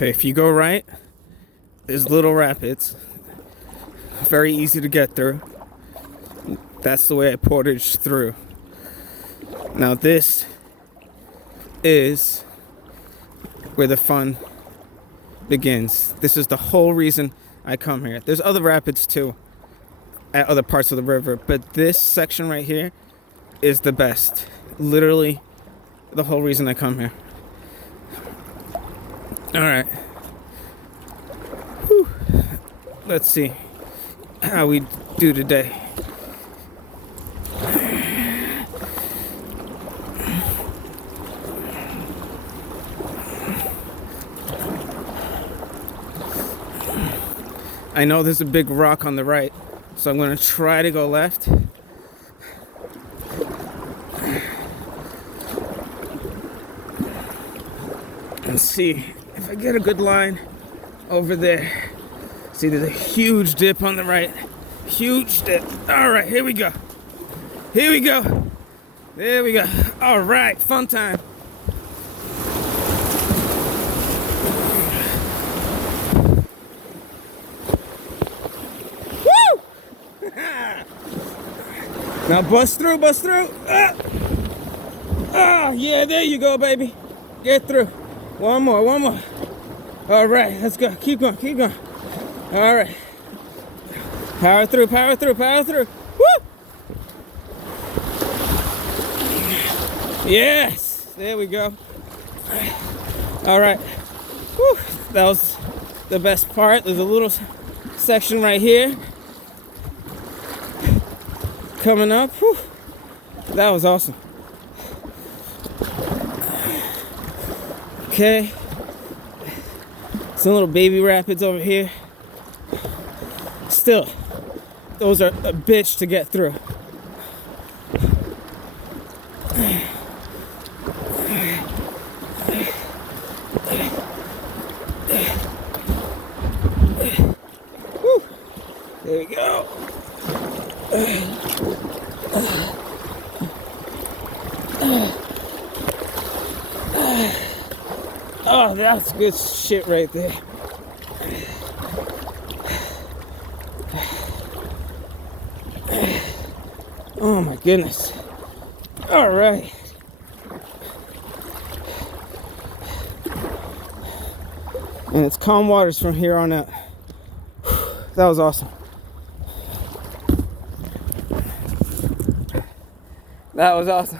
Okay, if you go right, there's little rapids. Very easy to get through. That's the way I portaged through. Now this is where the fun begins. This is the whole reason I come here. There's other rapids too at other parts of the river, but this section right here is the best. Literally the whole reason I come here. All right. Whew. Let's see how we do today. I know there's a big rock on the right, so I'm going to try to go left. And see if I get a good line over there. See, there's a huge dip on the right. Huge dip. All right, here we go. Here we go. There we go. All right, fun time. Now bust through, bust through. Ah, yeah, there you go, baby. Get through. One more, one more. All right, let's go. Keep going, keep going. All right. Power through, power through, power through. Woo! Yes, there we go. All right. Woo. That was the best part. There's a little section right here. Coming up. Whew. That was awesome. Okay. Some little baby rapids over here. Still, those are a bitch to get through. Whew. There we go. Oh, that's good shit right there. Oh my goodness. All right. And it's calm waters from here on out. That was awesome. That was awesome.